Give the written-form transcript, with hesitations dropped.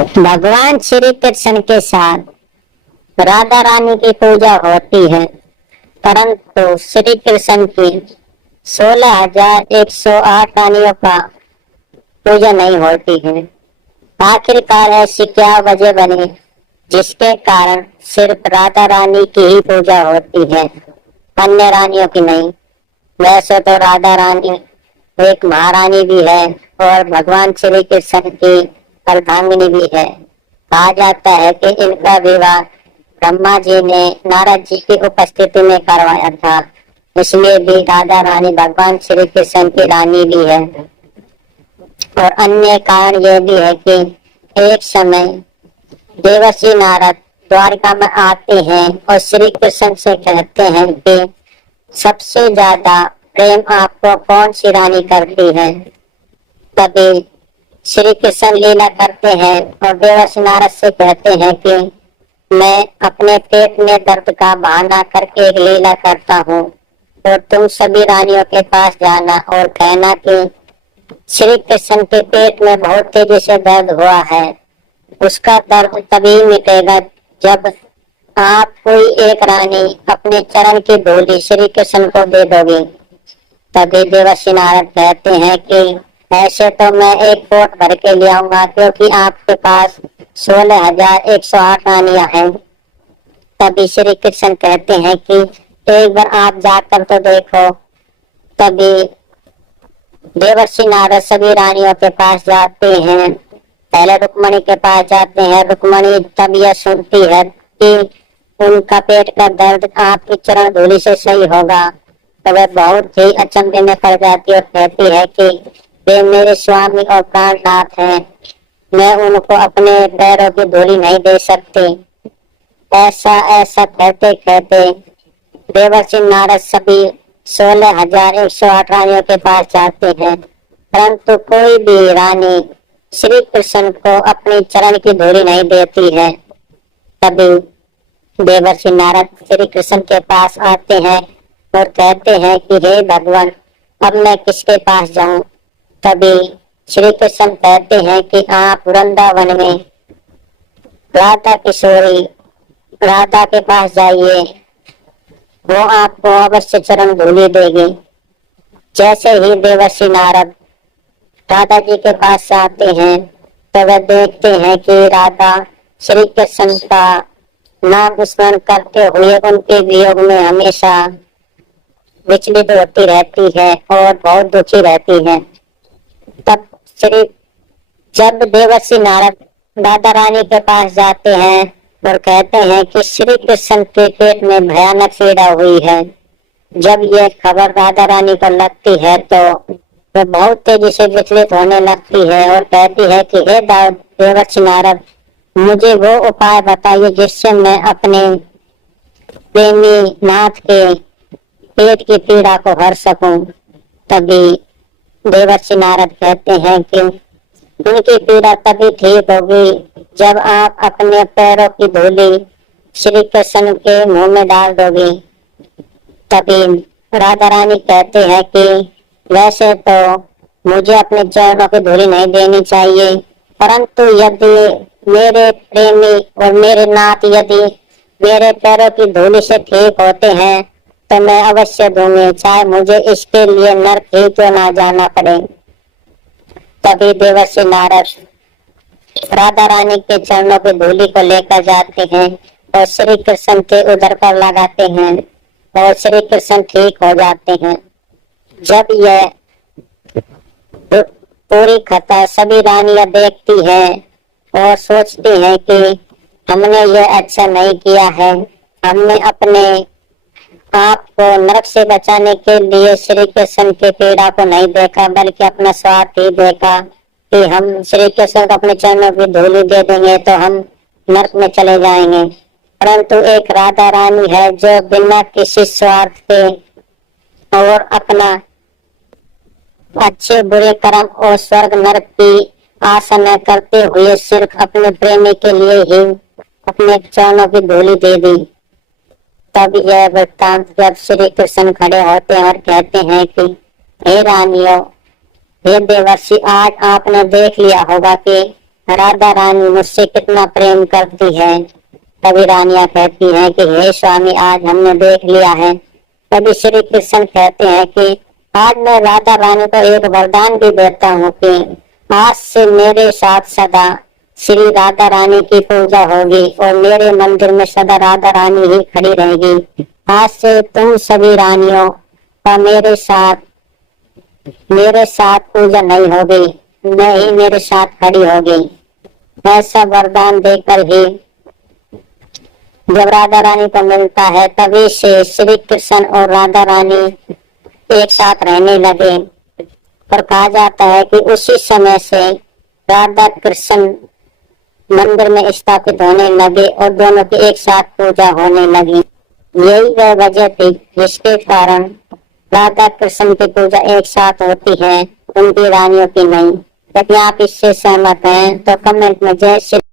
भगवान श्री कृष्ण के साथ राधा रानी की पूजा होती है, परंतु श्री कृष्ण की 16,108 रानियों का पूजा नहीं होती है। आखिरकार ऐसी क्या वजह बनी जिसके कारण सिर्फ राधा रानी की ही पूजा होती है, अन्य रानियों की नहीं? वैसे तो राधा रानी एक महारानी भी है और भगवान श्री कृष्ण की अर्धांगिनी भी है। कहा जाता है कि इनका विवाह ब्रह्मा जी ने नारद जी की उपस्थिति में करवाया था, इसलिए भी राधा रानी भगवान श्री कृष्ण की रानी भी है। और अन्य कारण यह भी है कि एक समय देवर्षि नारद द्वारका में आते हैं और श्री कृष्ण से कहते हैं कि सबसे ज्यादा प्रेम आपको कौन सी रानी करती है? तभी श्री कृष्ण लीला करते हैं और देवर्षि नारद से कहते हैं कि मैं अपने पेट में दर्द का बहाना करके एक लीला करता हूँ, तो तुम सभी रानियों के पास जाना और कहना कि श्री कृष्ण के पेट में बहुत तेजी से दर्द हुआ है। उसका दर्द तभी मिटेगा जब आप कोई एक रानी अपने चरण की धूली श्री कृष्ण को दे दोगे। तभी देवर्षि नारद कहते हैं कि ऐसे तो मैं एक पोट भर के ले आऊंगा, क्योंकि आपके पास 16,108 रानियां हैं। तभी श्री कृष्ण कहते हैं कि एक बार आप जाकर तो देखो। तभी देवर्षि नारद सभी रानियों के पास जाते हैं। पहले रुक्मणी के पास जाते हैं। रुक्मणी तब यह सुनती है कि उनका पेट का दर्द आपकी चरण धूलि से सही होगा, तो वह बहुत ही अचंभे में पड़ जाती है और कहती है कि वे मेरे स्वामी और प्राणनाथ हैं, मैं उनको अपने पैरों की धूली नहीं दे सकती। ऐसा ऐसा कहते कहते देवर्षि नारद सभी 16,108 रानियों के पास जाते हैं, परंतु कोई भी रानी श्री कृष्ण को अपनी चरण की धूली नहीं देती है। तभी देवर्षि नारद श्री कृष्ण के पास आते हैं और कहते हैं कि हे भगवान, अब मैं किसके पास जाऊं? तभी श्री कृष्ण कहते हैं कि आप वृंदावन में राधा किशोरी राधा के पास जाइए, वो आपको अवश्य चरण धूली देगी। जैसे ही देवर्षि नारद राधा जी के पास आते हैं तो वह देखते हैं कि राधा श्री कृष्ण का नाम स्मरण करते हुए उनके वियोग में हमेशा विचलित होती रहती है और बहुत दुखी रहती है। तब जब देवर्षि नारद राधा रानी के पास जाते हैं और कहते हैं कि श्री कृष्ण के पेट में भयानक पीड़ा हुई है, जब यह खबर राधा रानी को लगती है तो वह बहुत तेजी से विचलित होने लगती है और कहती है कि हे देवर्षि नारद, मुझे वो उपाय बताइए जिससे मैं अपने प्रेमी नाथ के पेट की पीड़ा को हर सकूं। तभी देवर्षि नारद कहते हैं कि उनकी पीड़ा तभी ठीक होगी जब आप अपने पैरों की धूली श्री कृष्ण के मुंह में डाल दोगे। तभी राधा रानी कहते हैं कि वैसे तो मुझे अपने चरणों की धूली नहीं देनी चाहिए, परंतु यदि मेरे प्रेमी और मेरे नाथ यदि मेरे पैरों की धूली से ठीक होते हैं तो मैं अवश्य दूंगी, चाहे मुझे इसके लिए नरक ही क्यों ना जाना पड़े। तभी देवर्षि नारद राधा रानी के चरणों की धूली को लेकर जाते हैं और श्री कृष्ण के उदर पर लगाते हैं और श्री कृष्ण ठीक हो जाते हैं। जब यह पूरी कथा सभी रानियां देखती है और सोचती हैं कि हमने यह अच्छा नहीं किया है, हमने अपने आपको नरक से बचाने के लिए श्री कृष्ण के पीड़ा को नहीं देखा, बल्कि अपना स्वार्थ ही देखा कि हम श्री कृष्ण को अपने चरणों की धूली दे देंगे तो हम नरक में चले जाएंगे। परंतु एक राधा रानी है जो बिना किसी स्वार्थ के और अपना अच्छे बुरे कर्म और स्वर्ग नरक की आशा न करते हुए सिर्फ अपने प्रेमी के लिए ही अपने चरणों की धूली दे दी। तब यह वृत्तांत जब श्री कृष्ण खड़े होते हैं और कहते हैं कि हे रानियों, हे देवर्षि, आज आपने देख लिया होगा कि राधा रानी मुझसे कितना प्रेम करती है। तभी रानियां कहती हैं कि हे स्वामी, आज हमने देख लिया है। तभी श्री कृष्ण कहते हैं कि आज मैं राधा रानी को एक वरदान भी देता हूँ कि आज से मेरे साथ सदा श्री राधा रानी की पूजा होगी और मेरे मंदिर में सदा राधा रानी ही खड़ी रहेगी। आज से तुम सभी रानियों का मेरे साथ पूजा नहीं होगी, मैं ही मेरे साथ खड़ी होगी। ऐसा वरदान देकर ही जब राधा रानी को मिलता है, तभी से श्री कृष्ण और राधा रानी एक साथ रहने लगे। और कहा जाता है कि उसी समय से राधा कृष्ण मंदिर में स्थापित होने लगे और दोनों की एक साथ पूजा होने लगी। यही वह वजह थी जिसके कारण राधा कृष्ण की पूजा एक साथ होती है, उनकी रानियों की नहीं। यदि आप इससे सहमत हैं तो कमेंट में जय श्री